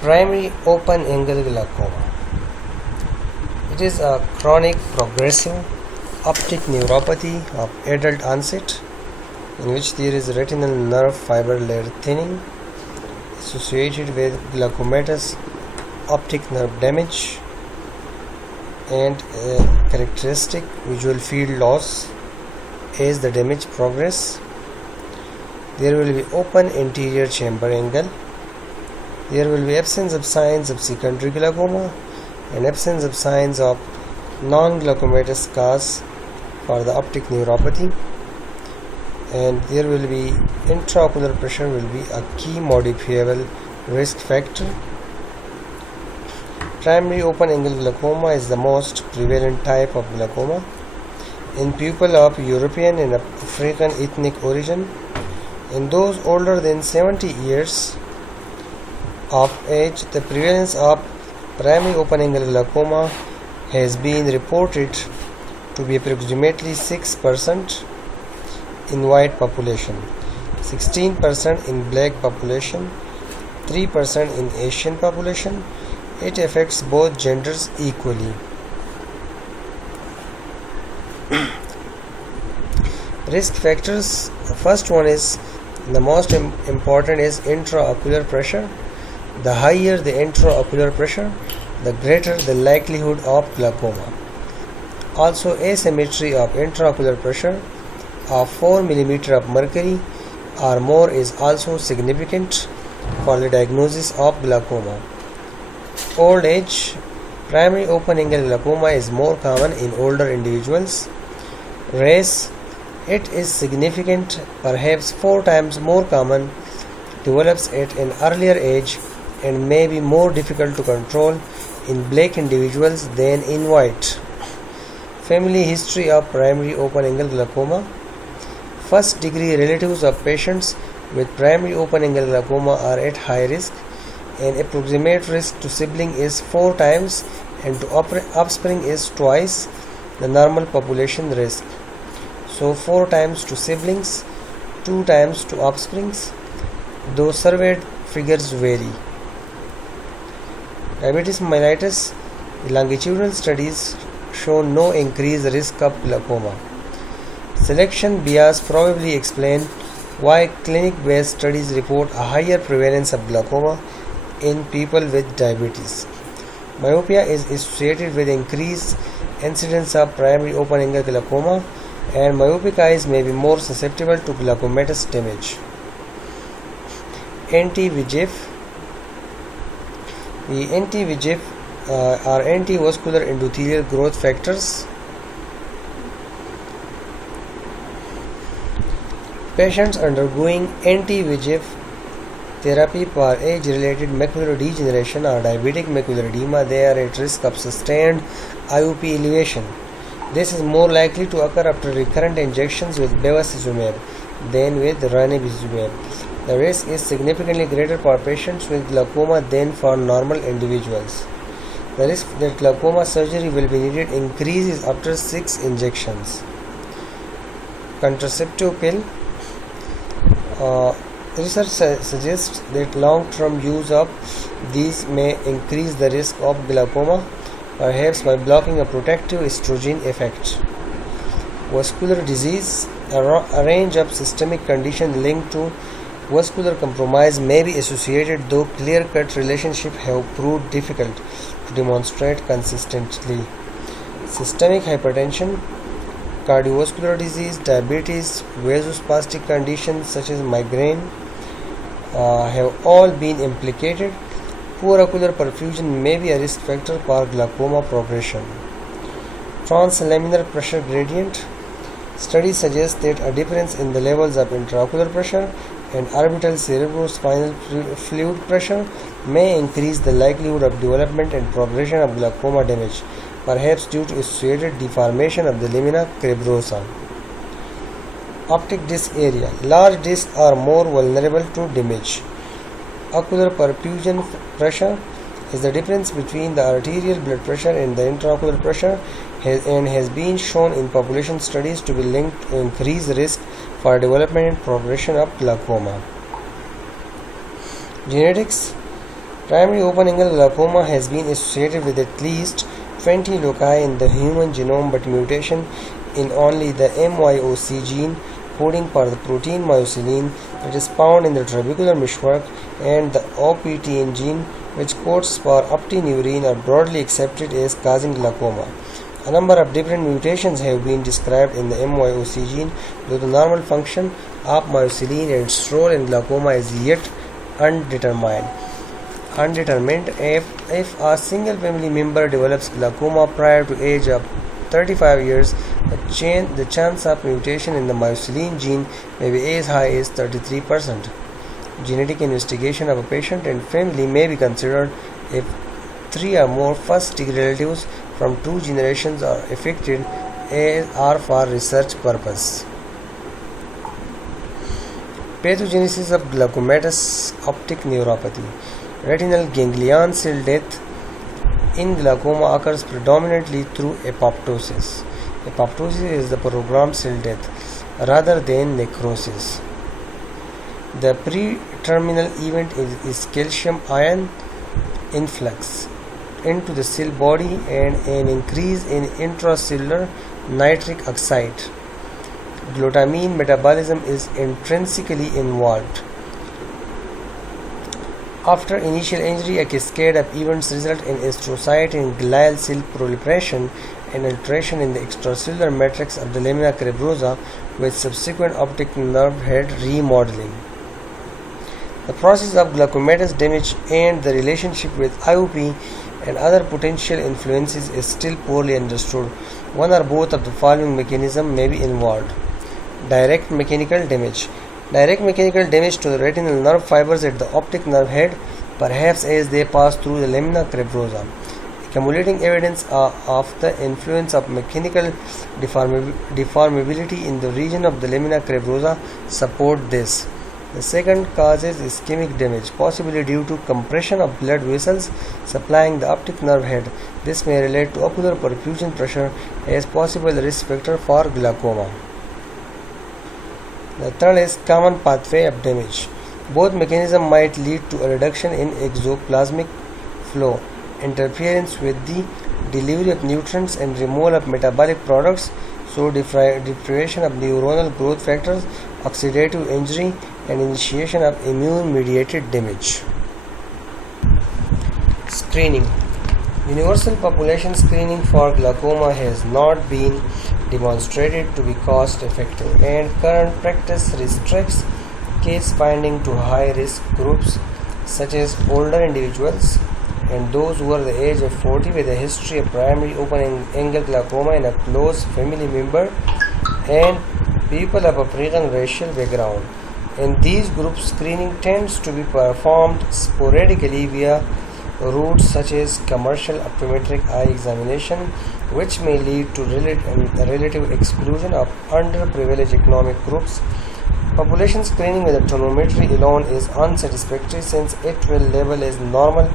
Primary open angle glaucoma. It is a chronic progressive optic neuropathy of adult onset in which there is retinal nerve fiber layer thinning associated with glaucomatous optic nerve damage and characteristic visual field loss. As the damage progresses, there will be open anterior chamber angle. There will be absence of signs of secondary glaucoma and absence of signs of non-glaucomatous cause for the optic neuropathy, and there will be intraocular pressure will be a key modifiable risk factor. Primary open angle glaucoma is the most prevalent type of glaucoma in people of European and African ethnic origin. In those older than 70 years of age, the prevalence of primary open angle glaucoma has been reported to be approximately 6% in white population, 16% in black population, 3% in Asian population. It affects both genders equally. Risk factors. The first one is the most important is intraocular pressure. The higher the intraocular pressure, the greater the likelihood of glaucoma. Also, asymmetry of intraocular pressure of 4 mm of mercury or more is also significant for the diagnosis of glaucoma. Old age. Primary open angle glaucoma is more common in older individuals. Race. It is significant, perhaps 4 times more common, develops at an earlier age, and may be more difficult to control in black individuals than in white. Family history of primary open angle glaucoma. First degree relatives of patients with primary open angle glaucoma are at high risk. An approximate risk to sibling is 4 times and to offspring is twice the normal population risk. So 4 times to siblings, 2 times to offsprings, though surveyed figures vary. Diabetes mellitus. Longitudinal studies show no increased risk of glaucoma. Selection bias probably explain why clinic-based studies report a higher prevalence of glaucoma in people with diabetes. Myopia is associated with increased incidence of primary open angle glaucoma, and myopic eyes may be more susceptible to glaucomatous damage. Anti-VEGF. The anti-VEGF are anti-vascular endothelial growth factors. Patients undergoing anti-VEGF therapy for age-related macular degeneration or diabetic macular edema, they are at risk of sustained IOP elevation. This is more likely to occur after recurrent injections with bevacizumab than with ranibizumab. The risk is significantly greater for patients with glaucoma than for normal individuals. The risk that glaucoma surgery will be needed increases after 6 injections. Contraceptive pill. Research suggests that long-term use of these may increase the risk of glaucoma, perhaps by blocking a protective estrogen effect. Vascular disease. A range of systemic conditions linked to vascular compromise may be associated, though clear-cut relationships have proved difficult to demonstrate consistently. Systemic hypertension, cardiovascular disease, diabetes, vasospastic conditions such as migraine have all been implicated. Poor ocular perfusion may be a risk factor for glaucoma progression. Translaminar pressure gradient. Studies suggest that a difference in the levels of intraocular pressure and orbital cerebrospinal fluid pressure may increase the likelihood of development and progression of glaucoma damage, perhaps due to associated deformation of the lamina cribrosa. Optic disc area. Large discs are more vulnerable to damage. Ocular perfusion pressure is the difference between the arterial blood pressure and the intraocular pressure and has been shown in population studies to be linked to increased risk for development and progression of glaucoma. Genetics. Primary open-angle glaucoma has been associated with at least 20 loci in the human genome, but mutation in only the MYOC gene coding for the protein myocilin that is found in the trabecular meshwork and the OPTN gene which codes for optineurin are broadly accepted as causing glaucoma. A number of different mutations have been described in the MYOC gene, though the normal function of myocilin and its role in glaucoma is yet undetermined. If a single family member develops glaucoma prior to age of 35 years, the chance of mutation in the myocilin gene may be as high as 33%. Genetic investigation of a patient and family may be considered if 3 or more first-degree relatives from 2 generations are affected or for research purpose. Pathogenesis of glaucomatous optic neuropathy. Retinal ganglion cell death in glaucoma occurs predominantly through apoptosis. Apoptosis is the programmed cell death rather than necrosis. The pre-terminal event is calcium ion influx into the cell body and an increase in intracellular nitric oxide. Glutamine metabolism is intrinsically involved. After initial injury, a cascade of events result in astrocyte and glial cell proliferation and alteration in the extracellular matrix of the lamina cribrosa with subsequent optic nerve head remodeling. The process of glaucomatous damage and the relationship with IOP and other potential influences is still poorly understood. One or both of the following mechanisms may be involved. Direct mechanical damage. Direct mechanical damage to the retinal nerve fibers at the optic nerve head, perhaps as they pass through the lamina cribrosa. Accumulating evidence of the influence of mechanical deformability in the region of the lamina cribrosa support this. The second cause is ischemic damage, possibly due to compression of blood vessels supplying the optic nerve head. This may relate to ocular perfusion pressure as possible risk factor for glaucoma. The third is common pathway of damage. Both mechanisms might lead to a reduction in exoplasmic flow, interference with the delivery of nutrients, and removal of metabolic products, so deprivation of neuronal growth factors, oxidative injury, and initiation of immune-mediated damage. Screening. Universal population screening for glaucoma has not been demonstrated to be cost effective, and current practice restricts case finding to high risk groups such as older individuals and those who are the age of 40 with a history of primary open angle glaucoma in a close family member and people of African racial background. In these groups, screening tends to be performed sporadically via routes such as commercial optometric eye examination, which may lead to relative exclusion of underprivileged economic groups. Population screening with tonometry alone is unsatisfactory since it will label as normal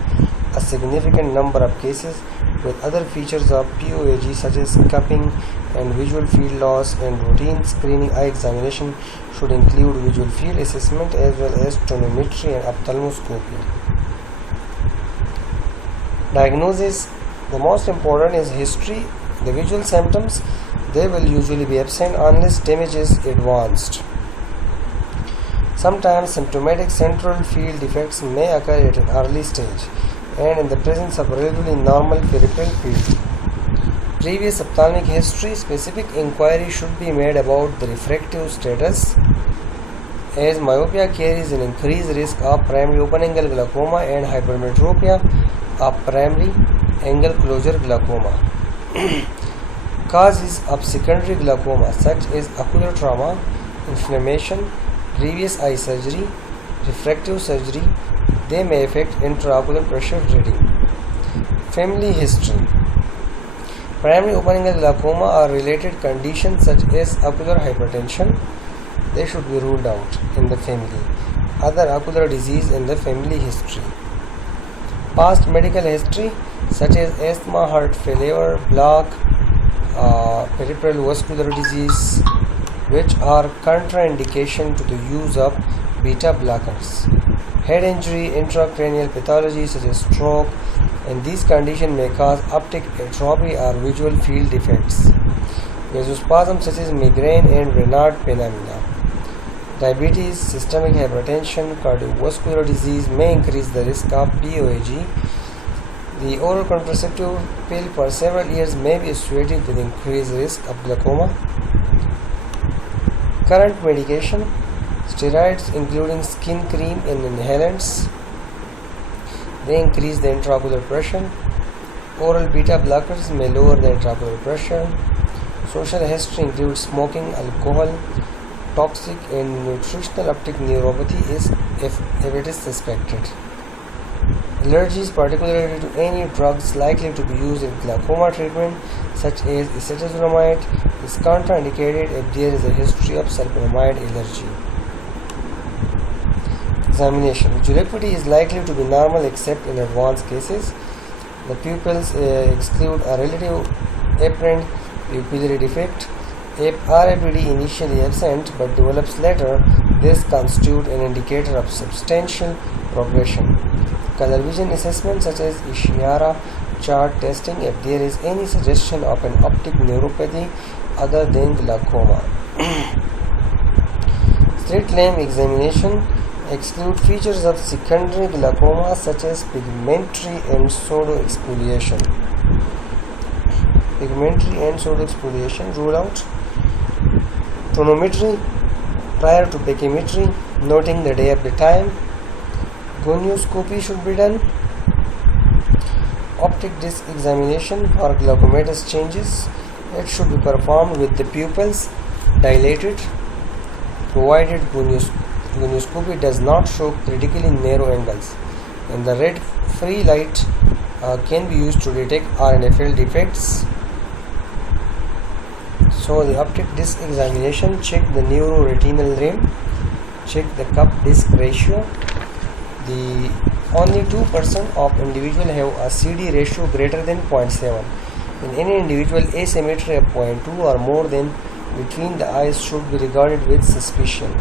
a significant number of cases with other features of POAG such as cupping and visual field loss, and routine screening eye examination should include visual field assessment as well as tonometry and ophthalmoscopy. Diagnosis. The most important is history. The visual symptoms, they will usually be absent unless damage is advanced. Sometimes symptomatic central field defects may occur at an early stage and in the presence of relatively normal peripheral field. Previous ophthalmic history. Specific inquiry should be made about the refractive status, as myopia carries an increased risk of primary open angle glaucoma and hypermetropia of primary angle closure glaucoma. Causes of secondary glaucoma such as ocular trauma, inflammation, previous eye surgery, refractive surgery, they may affect intraocular pressure reading. Family history. Primary open angle glaucoma are related conditions such as ocular hypertension. They should be ruled out in the family. Other ocular disease in the family history. Past medical history such as asthma, heart failure, block, peripheral vascular disease, which are contraindication to the use of beta blockers. head injury, intracranial pathology such as stroke, and these conditions may cause optic atrophy or visual field defects. Vasospasm such as migraine and Raynaud phenomena. Diabetes, systemic hypertension, cardiovascular disease may increase the risk of POAG. The oral contraceptive pill for several years may be associated with increased risk of glaucoma. Current medication, steroids including skin cream and inhalants, they increase the intraocular pressure. Oral beta blockers may lower the intraocular pressure. Social history includes smoking, alcohol, toxic and nutritional optic neuropathy if it is suspected. Allergies, particularly to any drugs likely to be used in glaucoma treatment, such as acetazolamide, is contraindicated if there is a history of sulfonamide allergy. Examination. Visual acuity is likely to be normal except in advanced cases. The pupils exclude a relative apparent pupillary defect. If RAPD initially absent but develops later, this constitutes an indicator of substantial progression. Color vision assessment such as Ishihara chart testing if there is any suggestion of an optic neuropathy other than glaucoma. Slit lamp examination exclude features of secondary glaucoma such as pigmentary and pseudoexfoliation. Pigmentary and pseudoexfoliation rule out. Tonometry prior to pachymetry, noting the day of the time. Gonioscopy should be done. Optic disc examination for glaucomatous changes. It should be performed with the pupils dilated, provided gonioscopy does not show critically narrow angles, and the red free light can be used to detect RNFL defects. So the optic disc examination, check the neuroretinal rim, check the cup disc ratio. The only 2% of individual have a CD ratio greater than 0.7. In any individual, asymmetry of 0.2 or more than between the eyes should be regarded with suspicion.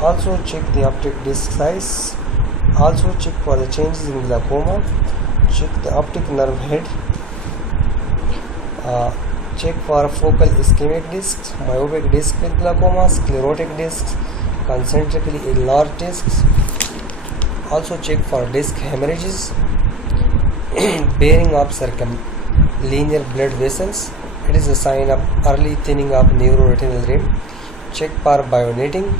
Also check the optic disc size. Also check for the changes in glaucoma. Check the optic nerve head. Check for focal ischemic discs, myopic disc with glaucoma, sclerotic discs, concentrically enlarged discs. Also check for disc hemorrhages, bearing of circumlinear blood vessels. It is a sign of early thinning of neuroretinal rim. Check for bionating,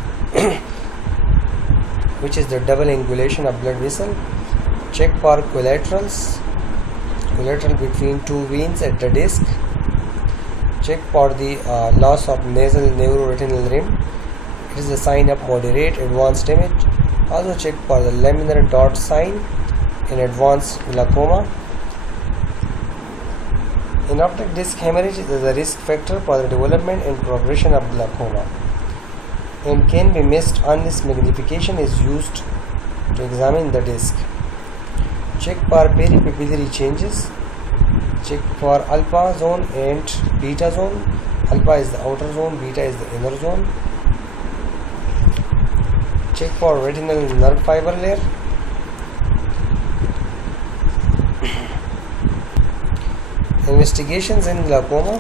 which is the double angulation of blood vessel. Check for collateral between two veins at the disc. Check for the loss of nasal neuroretinal rim. It is a sign of moderate advanced damage. Also check for the laminar dot sign in advanced glaucoma. In optic disc hemorrhage is a risk factor for the development and progression of glaucoma and can be missed unless magnification is used to examine the disc. Check for peripupillary changes. Check for alpha zone and beta zone. Alpha is the outer zone, beta is the inner zone. Check for retinal nerve fiber layer. Investigations in glaucoma.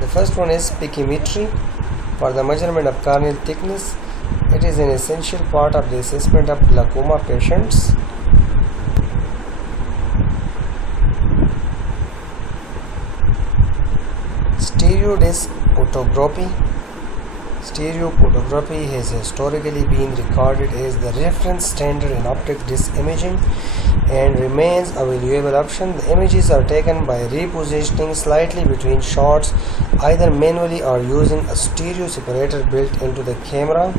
The first one is pachymetry for the measurement of corneal thickness. It is an essential part of the assessment of glaucoma patients. Stereodisc photography. Stereophotography has historically been regarded as the reference standard in optic disc imaging and remains a valuable option. The images are taken by repositioning slightly between shots, either manually or using a stereo separator built into the camera.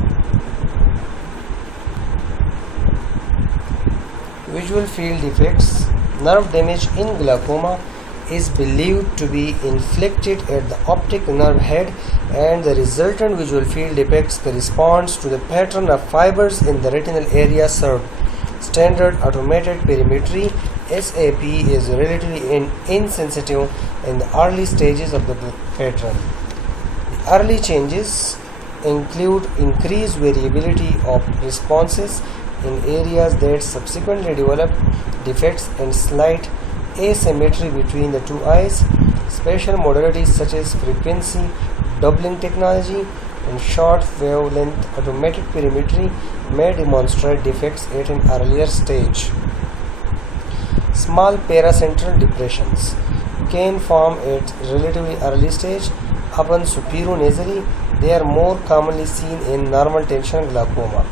Visual field defects. Nerve damage in glaucoma is believed to be inflicted at the optic nerve head, and the resultant visual field defects corresponds to the pattern of fibers in the retinal area served. Standard automated perimetry (SAP) is relatively insensitive in the early stages of the pattern. The early changes include increased variability of responses in areas that subsequently develop defects and slight asymmetry between the two eyes. Special modalities such as frequency doubling technology and short wavelength automatic perimetry may demonstrate defects at an earlier stage. Small paracentral depressions can form at relatively early stage. Upon superinasally, they are more commonly seen in normal tension glaucoma.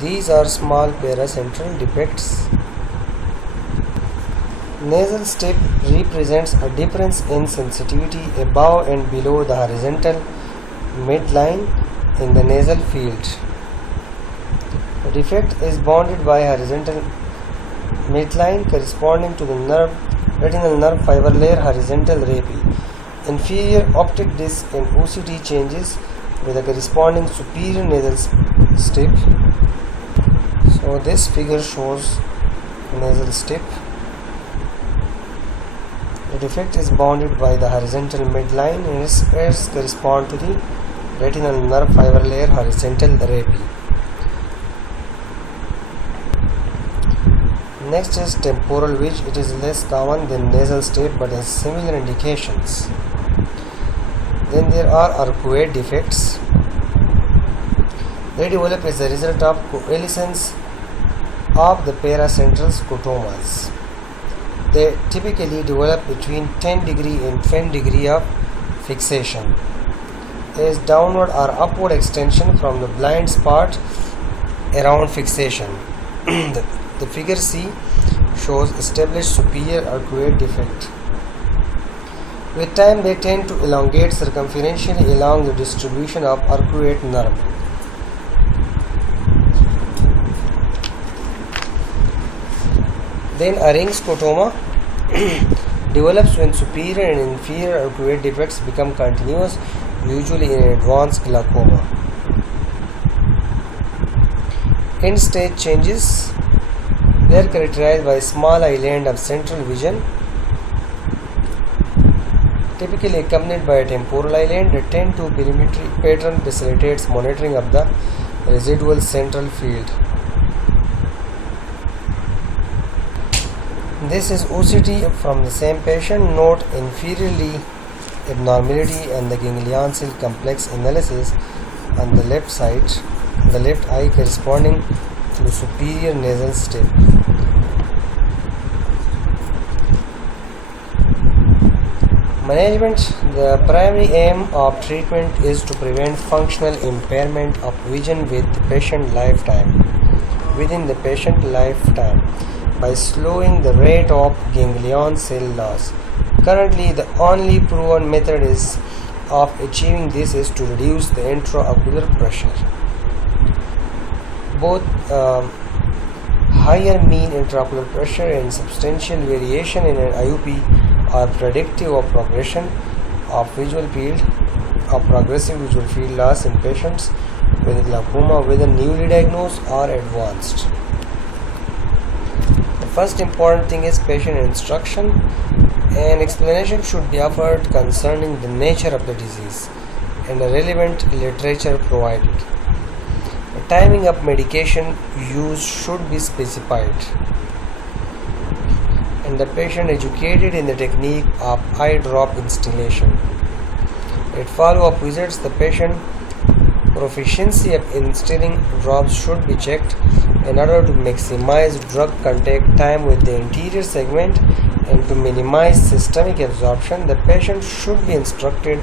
These are small paracentral defects. Nasal step represents a difference in sensitivity above and below the horizontal midline in the nasal field. The defect is bounded by horizontal midline corresponding to the retinal nerve fiber layer horizontal rapi. Inferior optic disc and OCT changes with a corresponding superior nasal step. So this figure shows nasal step. The defect is bounded by the horizontal midline and its pairs correspond to the retinal nerve fiber layer horizontal rapi. Next is temporal wedge. It is less common than nasal step but has similar indications. Then there are arcuate defects. They develop as a result of coalescence of the paracentral scotomas. They typically develop between 10 degree and 20 degree of fixation. There is downward or upward extension from the blind spot around fixation. The figure C shows established superior arcuate defect. With time, they tend to elongate circumferentially along the distribution of arcuate nerve. Then a ring scotoma develops when superior and inferior arcuate defects become continuous, usually in advanced glaucoma. End stage changes. They are characterized by a small island of central vision, typically accompanied by a temporal island. A 10-2 perimetry pattern facilitates monitoring of the residual central field. This is OCT from the same patient. Note inferiorly abnormality and the ganglion cell complex analysis on the left side, the left eye corresponding to superior nasal step. Management. The primary aim of treatment is to prevent functional impairment of vision within the patient lifetime by slowing the rate of ganglion cell loss. Currently, the only proven method of achieving this is to reduce the intraocular pressure. Both higher mean intraocular pressure and substantial variation in an IOP are predictive of progressive visual field loss in patients with glaucoma, whether newly diagnosed or advanced. The first important thing is patient instruction. An explanation should be offered concerning the nature of the disease and the relevant literature provided. The timing of medication use should be specified, and the patient educated in the technique of eye drop instillation. At follow-up visits, the patient proficiency of instilling drops should be checked in order to maximize drug contact time with the anterior segment and to minimize systemic absorption. The patient should be instructed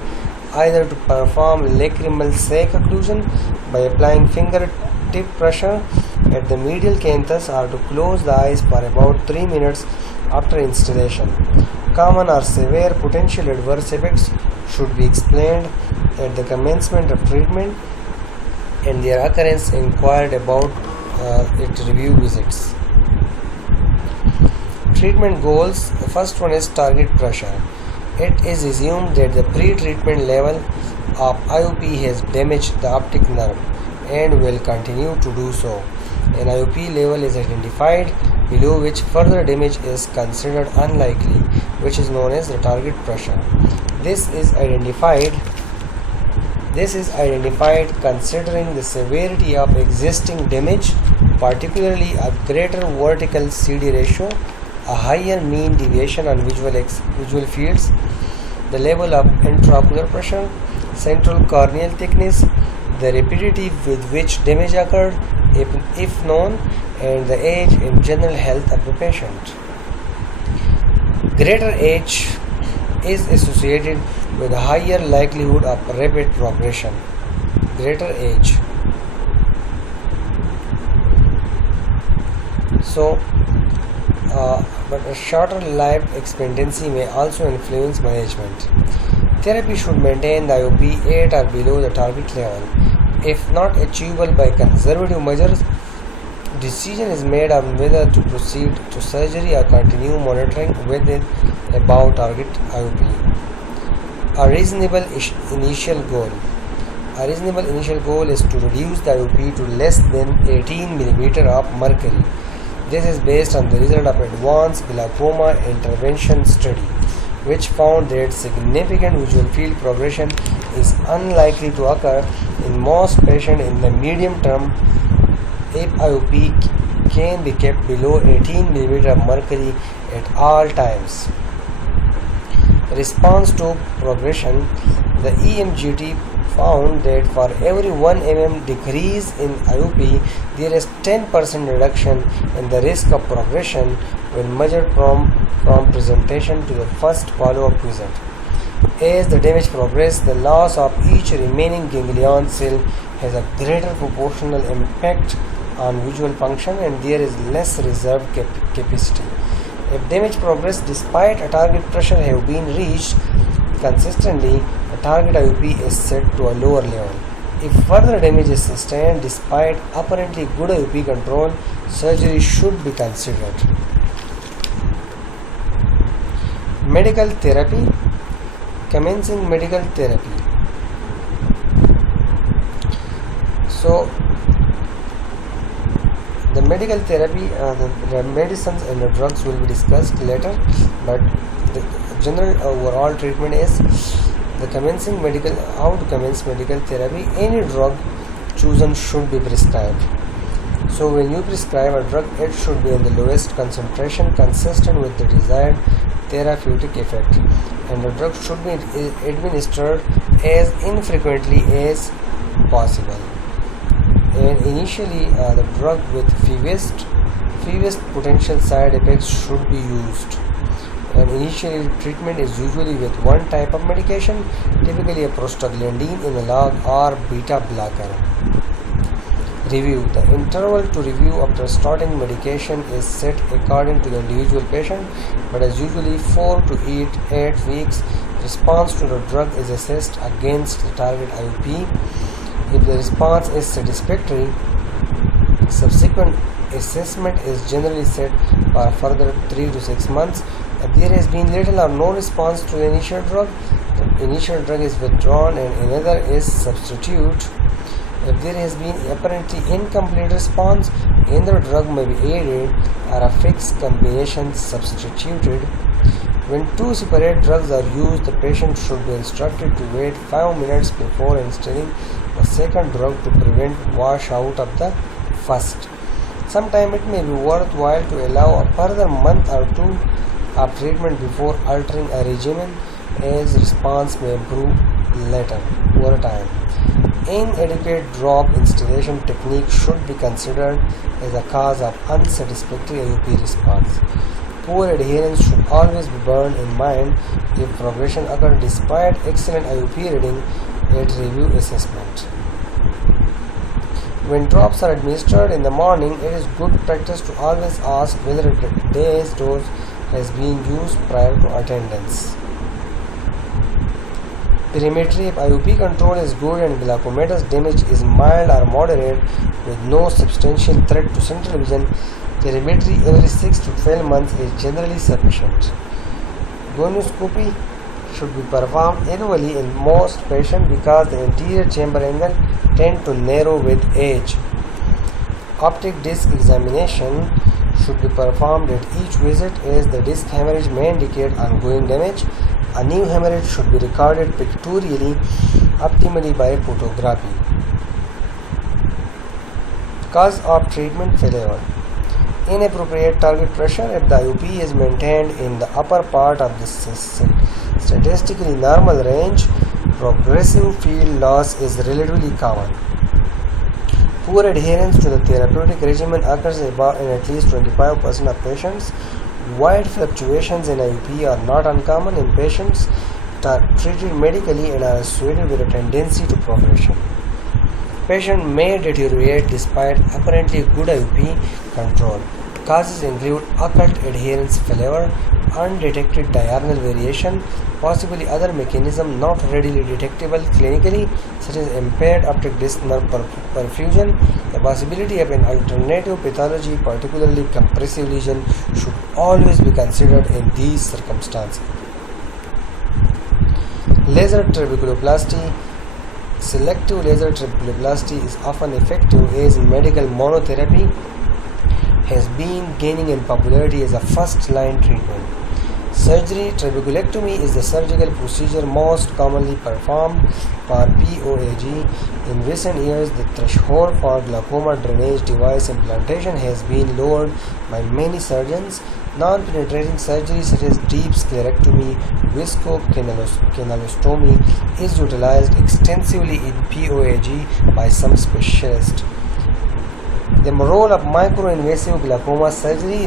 either to perform lacrimal sac occlusion by applying fingertip pressure at the medial canthus or to close the eyes for about 3 minutes after instillation. Common or severe potential adverse effects should be explained at the commencement of treatment and their occurrence inquired about at review visits. Treatment goals. The first one is target pressure. It is assumed that the pre-treatment level of IOP has damaged the optic nerve and will continue to do so. An IOP level is identified below which further damage is considered unlikely, which is known as the target pressure. This is identified This is identified considering the severity of existing damage, particularly a greater vertical CD ratio, a higher mean deviation on visual fields, the level of intraocular pressure, central corneal thickness, the rapidity with which damage occurred, if known, and the age and general health of the patient. Greater age is associated with a higher likelihood of rapid progression. Greater age. But a shorter life expectancy may also influence management. Therapy should maintain the IOP at or below the target level. If not achievable by conservative measures, decision is made on whether to proceed to surgery or continue monitoring with it above target IOP. A reasonable initial goal. A reasonable initial goal is to reduce the IOP to less than 18 mm of mercury. This is based on the result of advanced glaucoma intervention study, which found that significant visual field progression is unlikely to occur in most patients in the medium term if IOP can be kept below 18 mm of mercury at all times. Response to progression. The EMGT found that for every 1 mm decrease in IOP, there is 10% reduction in the risk of progression when measured from presentation to the first follow-up visit. As the damage progresses, the loss of each remaining ganglion cell has a greater proportional impact on visual function and there is less reserve capacity. If damage progresses despite a target pressure have been reached consistently, the target IOP is set to a lower level. If further damage is sustained despite apparently good IOP control, surgery should be considered. Medical therapy. Commencing medical therapy. So, the medical therapy, the medicines and the drugs will be discussed later, but the general overall treatment is the commencing medical. How to commence medical therapy? Any drug chosen should be prescribed. So when you prescribe a drug, it should be in the lowest concentration consistent with the desired therapeutic effect, and the drug should be administered as infrequently as possible. And initially, the drug with fewest potential side effects should be used. And initially, treatment is usually with one type of medication, typically a prostaglandin analog or beta blocker. Review. The interval to review after starting medication is set according to the individual patient, but is usually 4 to 8 weeks. Response to the drug is assessed against the target IOP. If the response is satisfactory, subsequent assessment is generally set for further 3 to 6 months. If there has been little or no response to the initial drug, the initial drug is withdrawn and another is substituted. If there has been apparently incomplete response, another drug may be added or a fixed combination substituted. When two separate drugs are used, the patient should be instructed to wait 5 minutes before instilling the second drug to prevent washout of the first. Sometimes it may be worthwhile to allow a further month or two of treatment before altering a regimen, as response may improve later over time. Inadequate drop installation technique should be considered as a cause of unsatisfactory IOP response. Poor adherence should always be borne in mind if progression occurs despite excellent IOP reading at review assessment. When drops are administered in the morning, it is good practice to always ask whether a day's dose has been used prior to attendance. Perimetry. If IOP control is good and glaucomatous damage is mild or moderate with no substantial threat to central vision, perimetry every 6 to 12 months is generally sufficient. Gonioscopy should be performed annually in most patients because the anterior chamber angle tend to narrow with age. Optic disc examination should be performed at each visit as the disc hemorrhage may indicate ongoing damage. A new hemorrhage should be recorded pictorially, optimally by photography. Cause of treatment failure. Inappropriate target pressure if the IOP is maintained in the upper part of the statistically normal range, progressive field loss is relatively common. Poor adherence to the therapeutic regimen occurs in at least 25% of patients. Wide fluctuations in IOP are not uncommon in patients treated medically and are associated with a tendency to progression. Patient may deteriorate despite apparently good IOP control. Causes include occult adherence failure, undetected diurnal variation, possibly other mechanisms not readily detectable clinically, such as impaired optic disc nerve perfusion. The possibility of an alternative pathology, particularly compressive lesion, should always be considered in these circumstances. Laser trabeculoplasty. Selective laser trabeculoplasty is often effective as medical monotherapy has been gaining in popularity as a first-line treatment. Surgery. Trabeculectomy is the surgical procedure most commonly performed for POAG. In recent years, the threshold for glaucoma drainage device implantation has been lowered by many surgeons. Non-penetrating surgery such as deep sclerectomy, viscocanalostomy is utilized extensively in POAG by some specialists. The role of microinvasive glaucoma surgery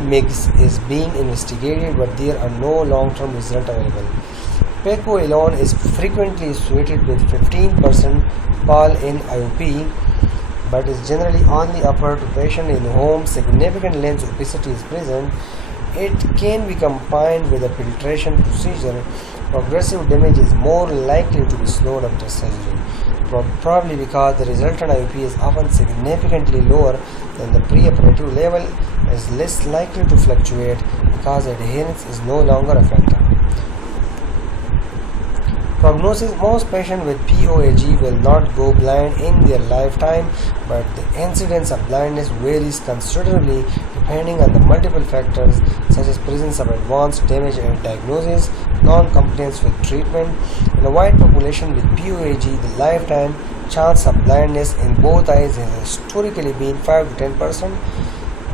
is being investigated, but there are no long-term results available. PECO alone is frequently associated with 15% fall in IOP, but is generally only offered to patients in whom significant lens opacity is present. It can be combined with a filtration procedure. Progressive damage is more likely to be slowed after surgery, probably because the resultant IOP is often significantly lower than the preoperative level and is less likely to fluctuate because adherence is no longer a factor. Prognosis. Most patients with POAG will not go blind in their lifetime, but the incidence of blindness varies considerably depending on the multiple factors such as presence of advanced damage and diagnosis, non-compliance with treatment. In a wide population with POAG, the lifetime chance of blindness in both eyes has historically been 5 to 10%.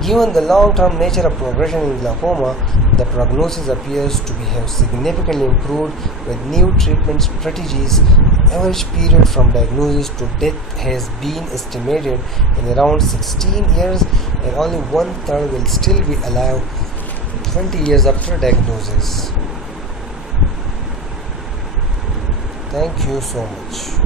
Given the long-term nature of progression in glaucoma, the prognosis appears to have significantly improved with new treatment strategies. The average period from diagnosis to death has been estimated in around 16 years, and only one-third will still be alive 20 years after diagnosis. Thank you so much.